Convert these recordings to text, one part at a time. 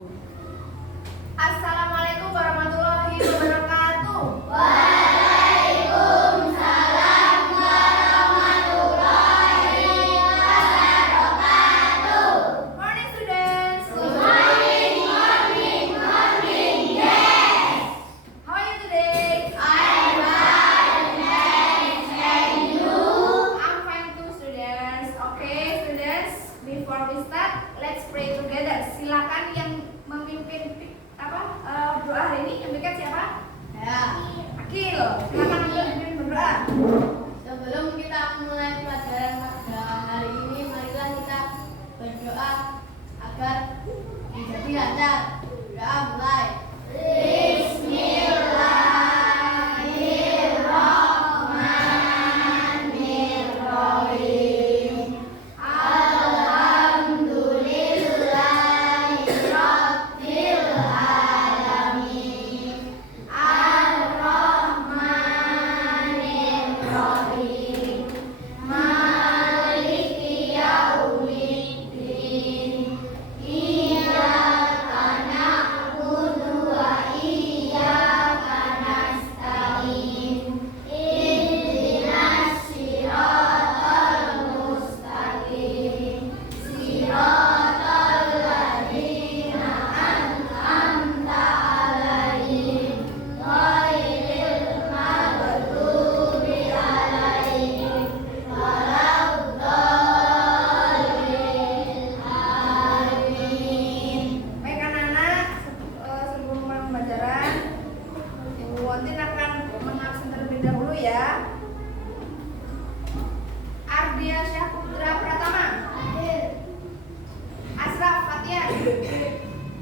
Assalamualaikum warahmatullahi wabarakatuh. Waalaikumsalam warahmatullahi wabarakatuh. Morning students. Good morning, morning, morning. Yes. How are you today? I'm fine, thanks. And you? I'm fine too students. Okay students, before we start, let's pray together. Silakan yang memimpin doa hari ini. Yang dekat siapa? Ya. Akil. Silakan Akil memimpin berdoa. Sebelum kita mulai pelajaran pada hari ini, marilah kita berdoa agar menjadi lancar. Doa mulai. Bismillahirrahmanirrahim. Alhamdulillahirabbil alamin. Ar-Rahmanir-Rahim. Maliki yaumiddin. Iyyaka na'budu wa iyyaka nasta'in. Ihdinas siratal mustaqim. Siratal ladzina an'amta 'alaihim ghairil maghdubi 'alaihim waladdallin. Amin. Baik anak-anak, sebelum mulai pembelajaran, Ibu Wontin akan mengabsen terlebih dahulu ya. Ardia Syahputra Pratama, Asraf Fatia,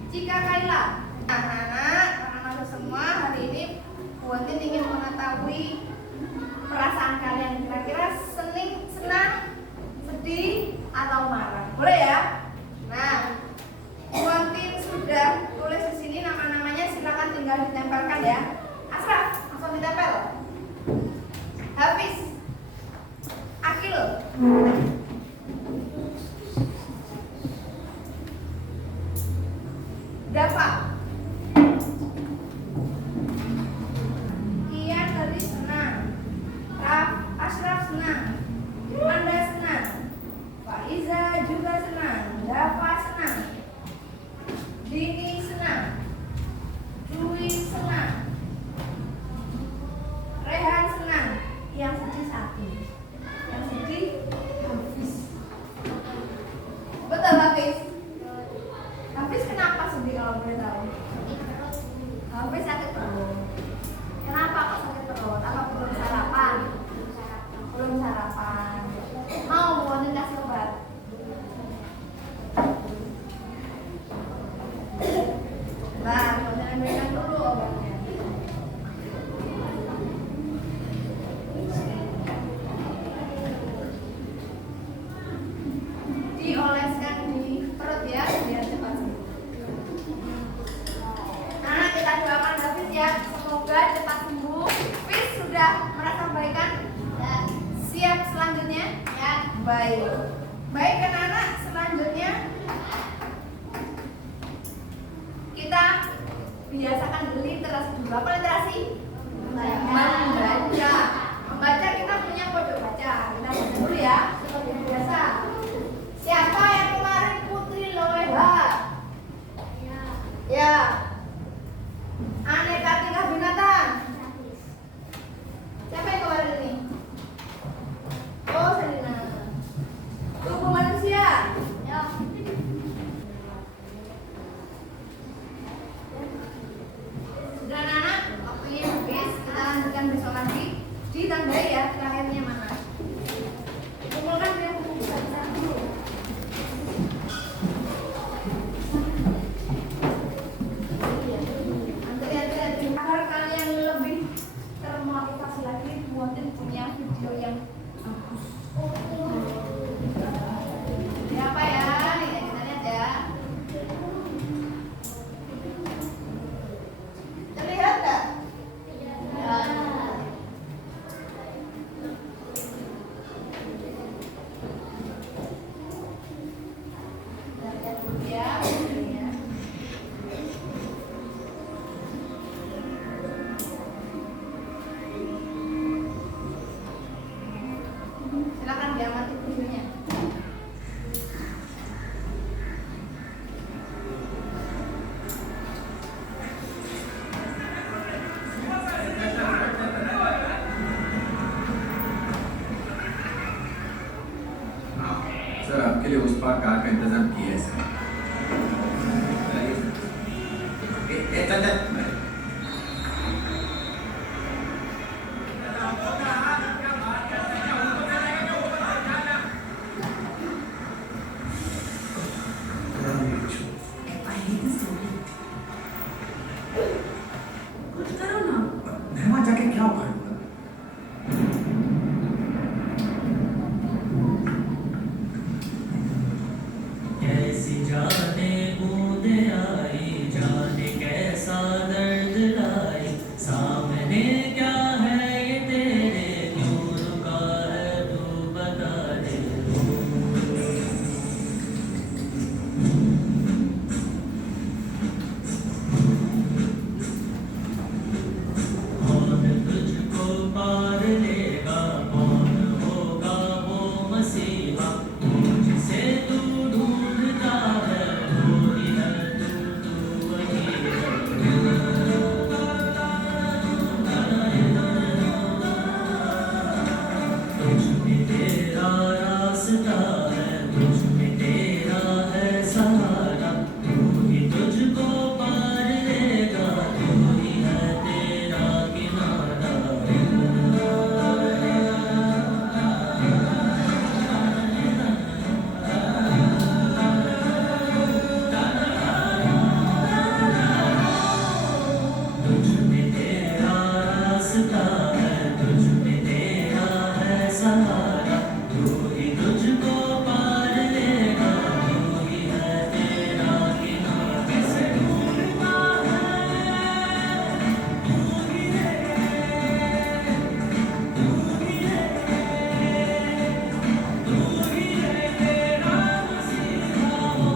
Cika Kaila. Anak-anak, karena masuk semua, hari ini Bu Wontin ingin mengetahui perasaan kalian, kira-kira senang, sedih, atau marah. Boleh ya? Nah, Bu Wontin sudah tulis di sini nama-namanya, silakan tinggal ditempelkan ya. Asraf, langsung ditempel. Hafiz, Akil, Dava, Ian tadi senang, Asraf senang, Anda senang, Faiza juga senang, Dava senang, Dini senang, Jui senang, Rehan senang. Yang sedih satu, yang sedih Hafiz. Betul Hafiz? Hafiz kenapa sedih kalau boleh tahu? Hafiz sakit perut. Kenapa kok sakit perut? Apa belum sarapan? Belum sarapan. Mau Bu Wontin kasih obat? Nah, Bu Wontin ambilkan dulu obatnya. Dioleskan di perut ya, biar cepat sembuh. Nah, kita doakan Hafiz ya, semoga cepat sembuh. Hafiz sudah merasa baik kan? Ya. Siap selanjutnya? Ya. Baik. Baik anak-anak, selanjutnya kita biasakan literasi dulu. Apa literasi? Membaca. Membaca kita punya kode baca. Kita baca dulu ya, seperti biasa. Siapa yang kemarin Putri Loeha? Ya. Aneka tingkah binatang. Siapa yang kemarin ini? Oh, Selina. Tubuh manusia. Ya. Sudah anak-anak, waktunya habis. Kita lanjutkan besok lagi. Ditandai ya, terakhirnya mana? Kumpulkan biar buku bisa dulu. Pushpa car का इंतजाम किया है सर। चल चल कुछ करो ना। मेहमान जाके क्या उखाड़ूंगा? कैसी जाने बूंदे आई, जाने कैसा दर्द लाई, सामने क्या है ये तेरे, क्यों रुका है तू बता दे। कौन तुझको पार लेगा, कौन होगा वो मसीहा, जिसे तू ढूंढता है, कोई है तू वही है। तुझ में तेरा रास्ता है, तुझ में तेरा है सहारा, तू ही तुझको पार लेगा, तू ही है तेरा किनारा। तुझ में तेरा रास्ता है, तुझ में तेरा है सहारा, तू ही तुझको पार लेगा, तू ही है तेरा किनारा। कैसे ढूंढता है, तू ही है, तू ही है, तू ही है तेरा मसीहा हो।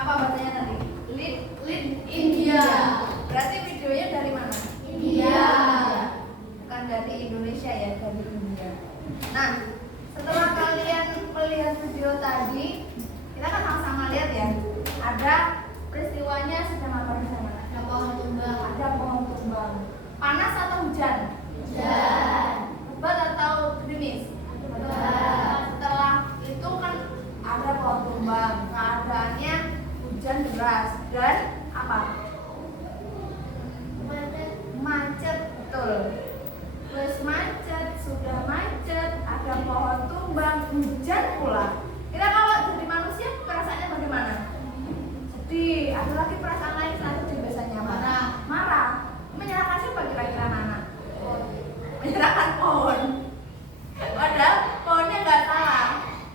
Apa bahasanya tadi? Lead India. Berarti videonya dari mana? India. Bukan dari Indonesia ya, dari India. Nah, setelah kalian melihat video tadi, kita kan sama-sama lihat ya. Ada peristiwanya sedang apa di sana? Ada pohon tumbang. Ada pohon tumbang. Panas atau hujan? Hujan. Lebat atau gerimis? Lebat. Setelah itu kan ada pohon tumbang. Keadaannya hujan deras dan apa? Macet, betul. Terus macet, sudah macet, ada pohon tumbang, hujan pula. Kira kalau jadi manusia perasaannya bagaimana? Sedih. Ada lagi perasaan lain selain sedih biasanya apa? Marah. Marah. Menyerahkan siapa kira-kira anak? Menyerahkan pohon. Padahal pohonnya nggak salah.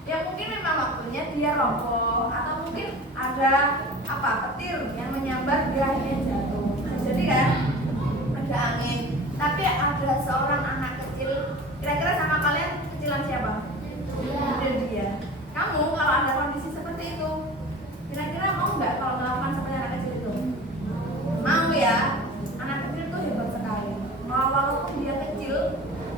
Ya mungkin memang waktunya dia roboh atau mungkin ada apa petir yang menyambar dia akhirnya jatuh. Nah, jadi kan ada angin. Tapi ada seorang anak kecil. Kira-kira sama kalian kecilan siapa? Ada dia. Kamu kalau ada kondisi seperti itu, kira-kira mau nggak kalau melakukan seperti anak kecil itu? Mau ya. Anak kecil itu hebat sekali. Walaupun dia kecil,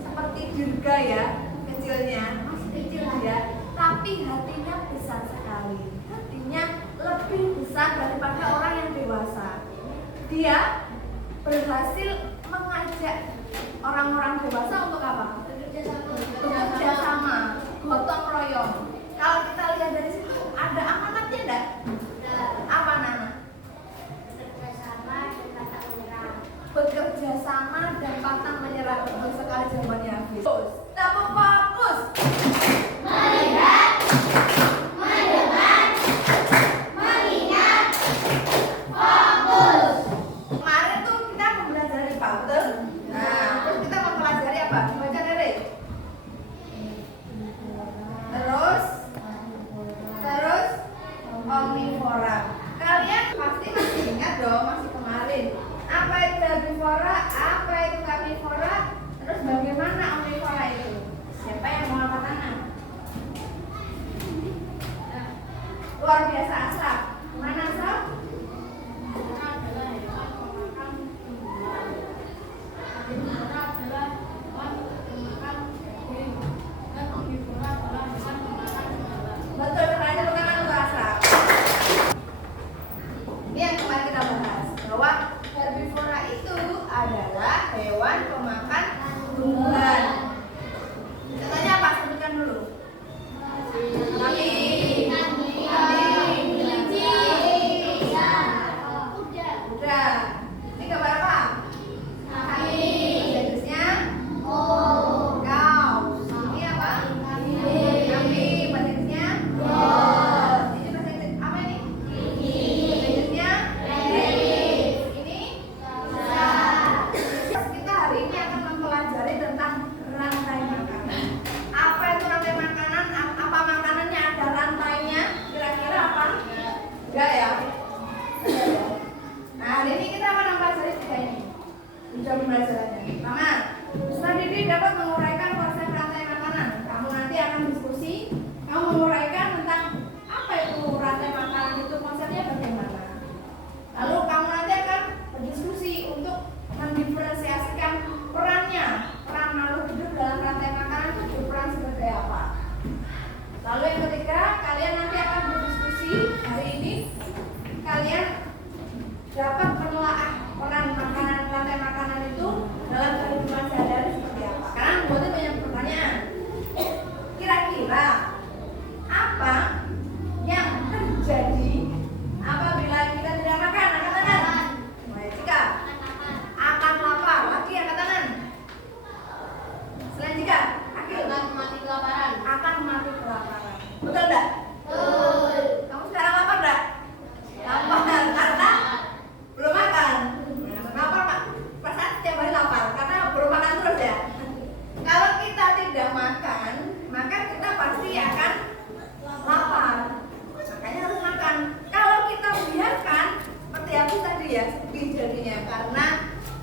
seperti Dirga ya, kecilnya masih kecil dia, tapi hatinya besar sekali. Hatinya lebih besar daripada orang yang dewasa. Dia berhasil mengajak orang-orang dewasa untuk apa? Bekerja sama, gotong royong. Kalau kita lihat dari situ, ada amanatnya enggak? Apa Nana? Bekerja sama dan pantang menyerah. Betul sekali jawabannya Hafiz. Tepuk fokus. Melihat, mendengar, mengingat, fokus. Kemarin tuh kita mempelajari pattern. Nah, terus kita mempelajari apa? Baca Rere. Terus omnivora. Kalian pasti masih ingat dong, masih kemarin. Apa itu herbivora? Apa itu karnivora? Terus bagaimana omnivora itu? Siapa yang mau angkat tangan? Luar biasa Asraf. Mana Asraf? Betul sekali, tepuk tangan untuk Asraf. Ini yang kemarin kita bahas bahwa herbivora itu adalah hewan pemakan tumbuhan.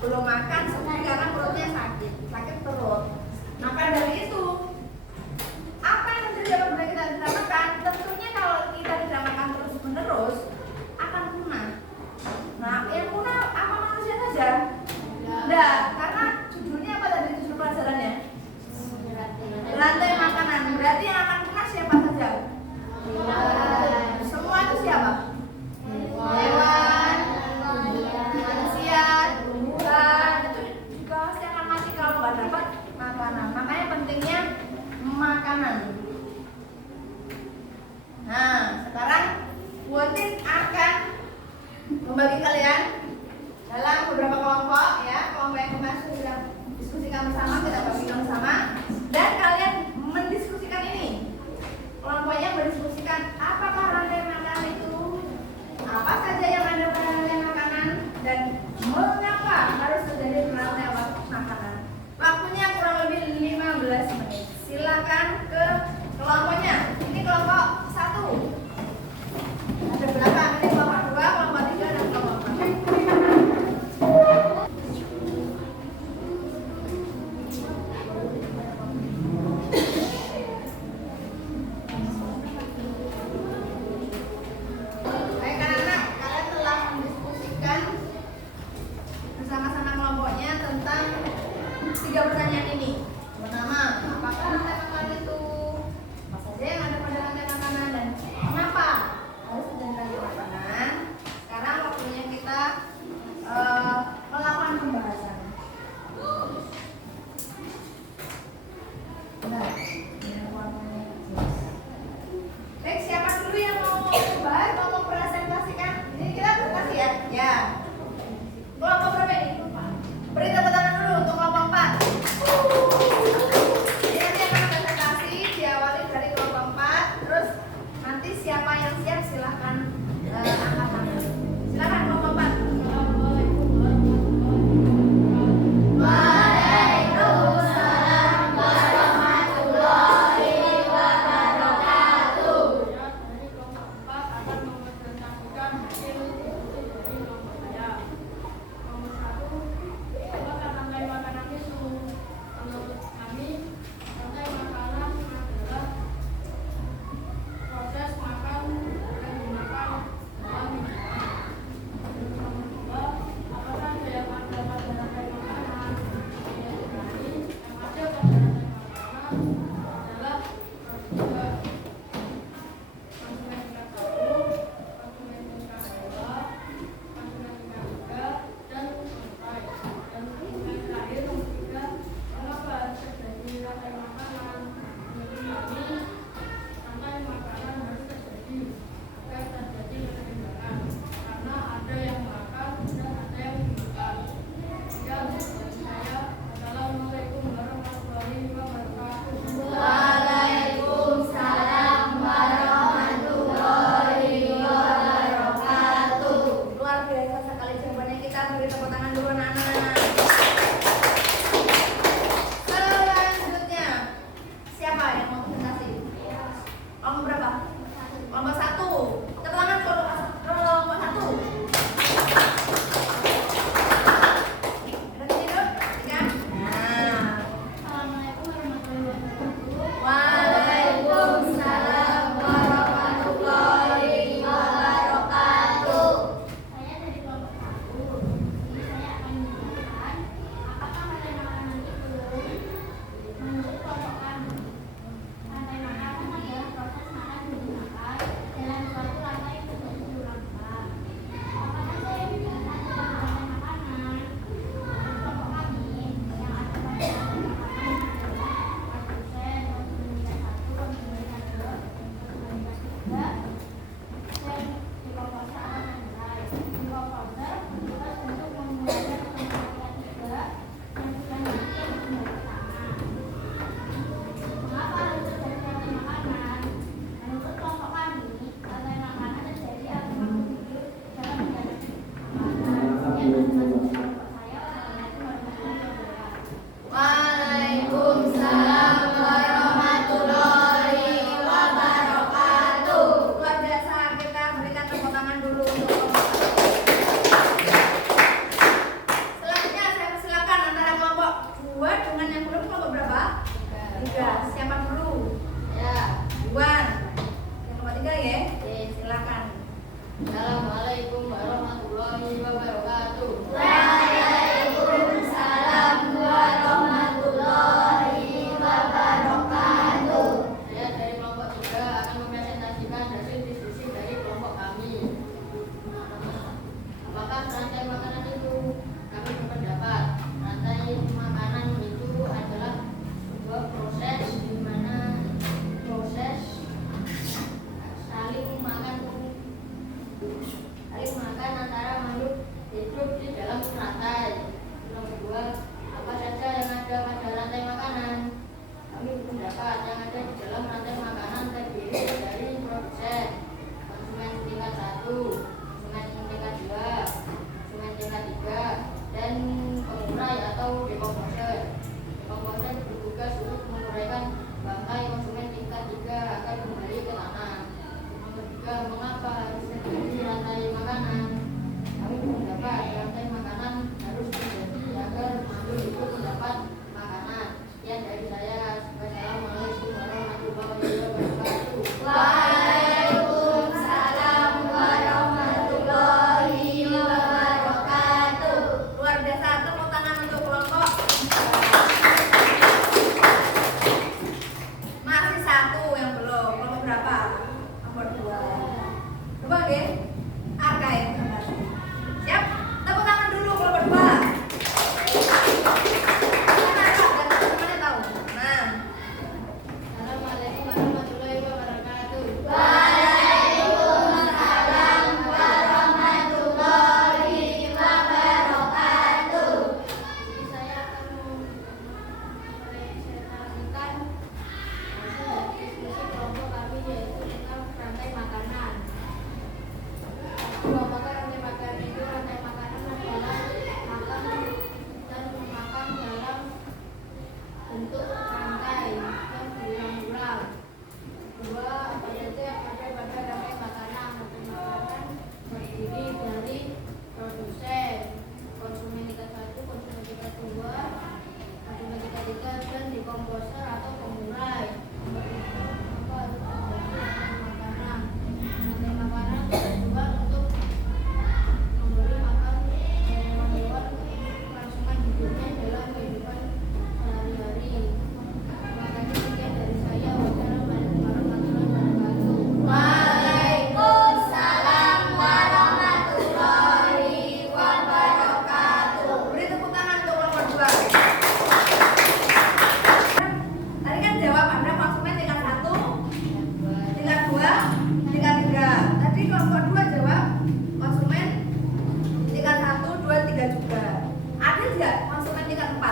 belum makan seperti karena perutnya sakit perut. Maka dari itu, apa yang terjadi apabila kita tidak makan? Tentunya kalau kita tidak makan terus menerus akan punah. Nah, yang punah apa manusia saja? Enggak, karena judulnya apa tadi judul pelajarannya? Rantai makanan. Berarti yang akan punah siapa saja? Semua itu siapa? Hewan, manusia, tumbuhan, itu Nomor 2. Coba oke. Arkain. Siap? Tepuk tangan dulu kelompok 2. Mana dan teman-temannya tahu? Nah, Assalamualaikum warahmatullahi wabarakatuh. Waalaikumsalam warahmatullahi wabarakatuh. Jadi saya akan mempresentasikan diskusi kelompok kami yaitu tentang rantai makanan. Kelompok rantai makanan itu rantai makanan adalah makan dan memakan dalam bentuk rantai yang berulang-ulang. Dua, apa saja yang ada pada rantai makanan? Rantai makanan terdiri dari produsen, konsumen tingkat 1, konsumen tingkat 2, konsumen tingkat 3, dan dekomposer atau pengurai. Apa itu rantai makanan? Rantai makanan bertujuan untuk memberi makan hewan-hewan kelangsungan hidupnya dalam kehidupan sehari-hari. Terima kasih, sekian dari saya. Wassalamualaikum warahmatullahi wabarakatuh. Waalaikumsalam warahmatullahi wabarakatuh. beri tepuk tangan untuk kelompok 2. Tadi kan jawab Anda konsumen tingkat 1, tingkat 2, tingkat 3. Tadi kelompok 2 jawab konsumen tingkat 1, 2, 3 juga. Ada nggak konsumen tingkat 4?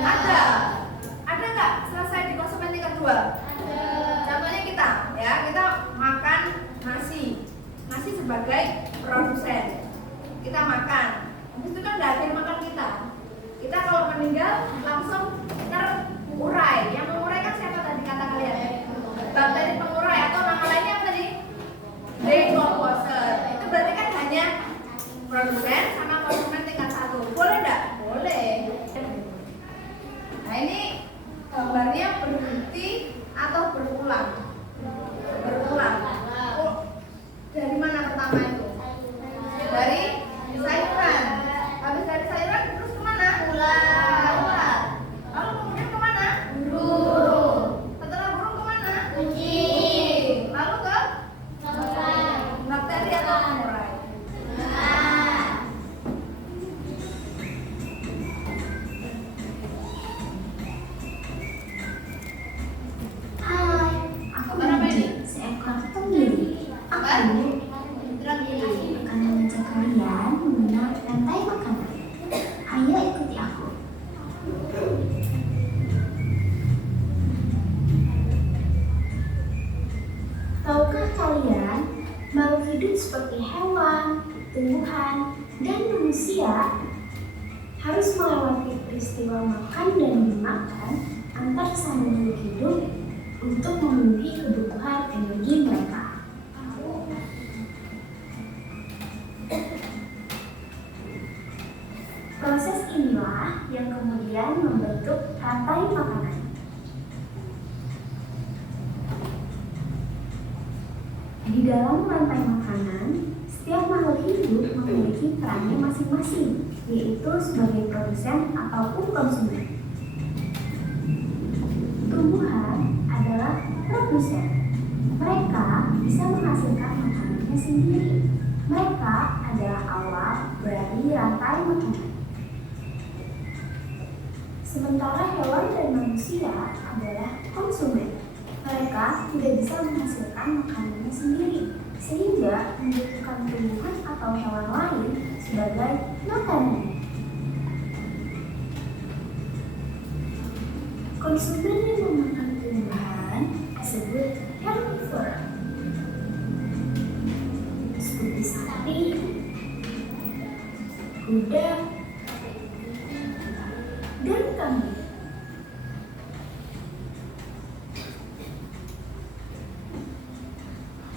Ada. Ada nggak selesai di konsumen tingkat 2? Contohnya kita, ya, kita makan nasi. Nasi sebagai produsen. Kita makan. Habis itu kan nggak ada yang makan kita. Kita kalau meninggal langsung terurai. Yang mengurai kan siapa tadi kata kalian? Bakteri pengurai atau nama lainnya apa tadi? Decomposer. Itu berarti kan hanya produsen sama konsumen tingkat 1. Boleh nggak? Boleh. Nah ini gambarnya berhenti atau berulang? Berulang. Oh, dari mana pertama itu? Dari sayuran. Habis dari sayuran terus kemana? Ular. Lalu kemudian kemana? Burung. Setelah burung kemana? Kucing. Lalu ke bakteri atau pengurai? Hai, aku Apa ini? seekor tenggiri. Aku akan mengajak kalian mengenal rantai makanan. Ayo ikuti aku. Tahukah kalian, makhluk hidup seperti hewan, tumbuhan, dan manusia harus melewati peristiwa makan dan dimakan antar sama makhluk hidup untuk memenuhi kebutuhan energi mereka. Proses inilah yang kemudian membentuk rantai makanan. Di dalam rantai makanan, setiap makhluk hidup memiliki perannya masing-masing, yaitu sebagai produsen ataupun konsumen. Tumbuhan adalah produsen. Mereka bisa menghasilkan makanannya sendiri. Mereka adalah awal dari rantai makanan. Sementara hewan dan manusia adalah konsumen. Mereka tidak bisa menghasilkan makanannya sendiri, sehingga membutuhkan tumbuhan atau hewan lain sebagai makanan. Konsumen yang memakan tumbuhan disebut herbivora, seperti sapi, kuda, dan kambing.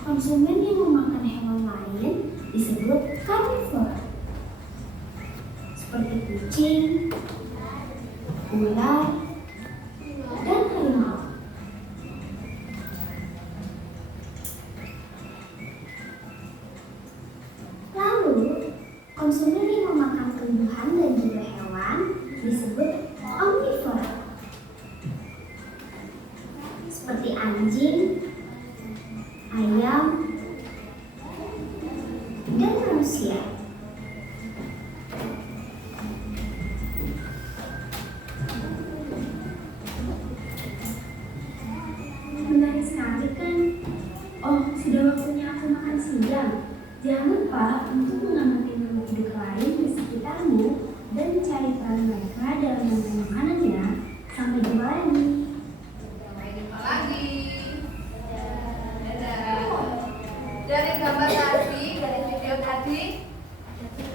Konsumen yang memakan hewan lain disebut karnivora, seperti kucing, ular, dan harimau. Lalu, konsumen yang memakan tumbuhan dan juga hewan disebut omnivora, seperti anjing, ayam, dan manusia. Menarik sekali kan? Oh, sudah waktunya aku makan siang. Jangan lupa untuk mengamati makhluk hidup lain di sekitarmu dan mencari peran mereka dalam memberi makanannya. Sampai jumpa lagi. Sampai jumpa lagi. Dadah. Dari gambar tadi, dari video tadi,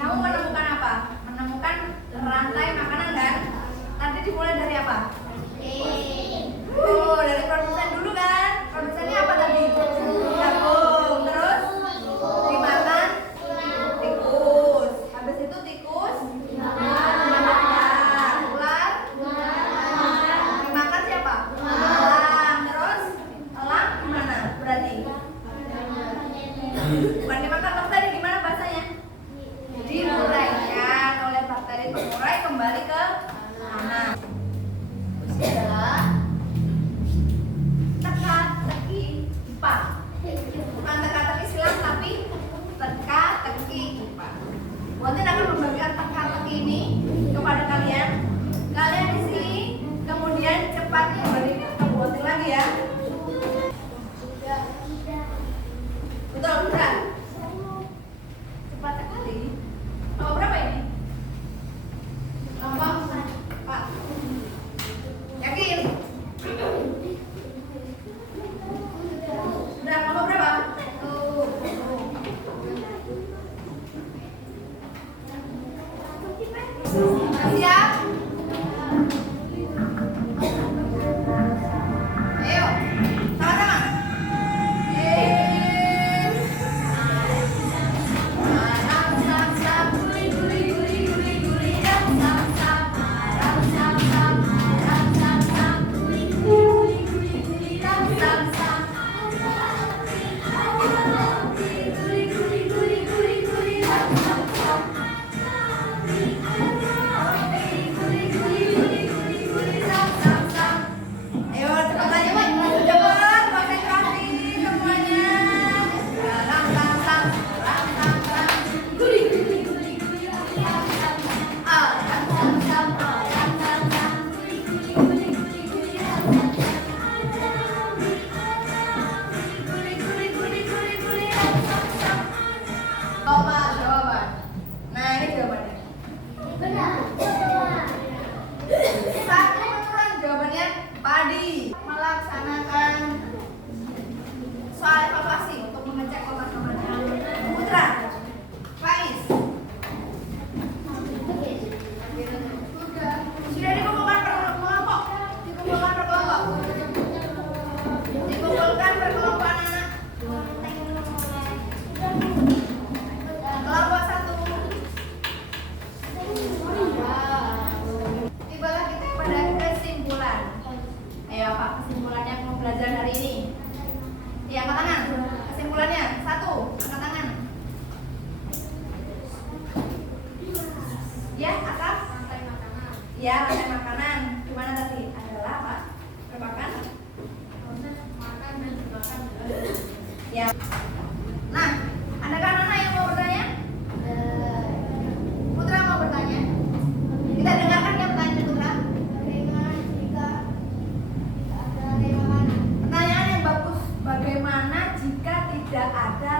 kamu menemukan apa? Menemukan rantai makanan kan? Tadi dimulai dari apa? Oh, dari produsen dulu kan? Produsennya apa tadi? Jagung. Terus dimakan tikus. Habis itu tikus dimakan ular. Dimakan siapa? Elang. Terus elang gimana? Berarti bukan dimakan bakteri, gimana bahasanya? Diuraikan oleh bakteri pengurai kembali ke tanah. Terus adalah teka-teki IPA. Bukan teka-teki silang tapi teka-teki IPA. Buatin akan membagikan teka-teki ini kepada kalian. Kalian di sini kemudian cepat beri ke buatin lagi ya. Betul, betul. Cepat sekali. Nomor berapa ini? Nomor 4. Yakin? Udah, nomor berapa? Siap? Ayo, sama-sama. Ayo cepat aja Pak, cepat konsentrasi semuanya. Ram ram ram, ram ram ram, guli guli guli guli, ram ram ram, ram ram ram, ram ram ram, guli guli guli guli guli, ram ram ram, guli guli guli guli guli, ram ram ram. Jawaban. Nah ini jawabannya. Satu beneran jawabannya padi. Melaksanakan soal evaluasi untuk mengecek pemahamannya Putra, Faiz. Sudah dikumpulkan per kelompok. Dikumpulkan per kelompok. Dikumpulkan per kelompok anak-anak. Kelompok 1. Tibalah kita pada kesimpulan. Ayo apa kesimpulannya pembelajaran hari ini? Ya, angkat tangan. Kesimpulannya 1, angkat tangan. Ya, atas rantai makanan. Ya, rantai makanan. Gimana tadi? Adalah apa? Merupakan proses makan dan dimakan. Ya. Nah, adakah anak yang mau bertanya? Putra mau bertanya? Kita dengarkan ya pertanyaan Putra. Bagaimana jika ada rantai makanan? Pertanyaan yang bagus. Bagaimana jika tidak ada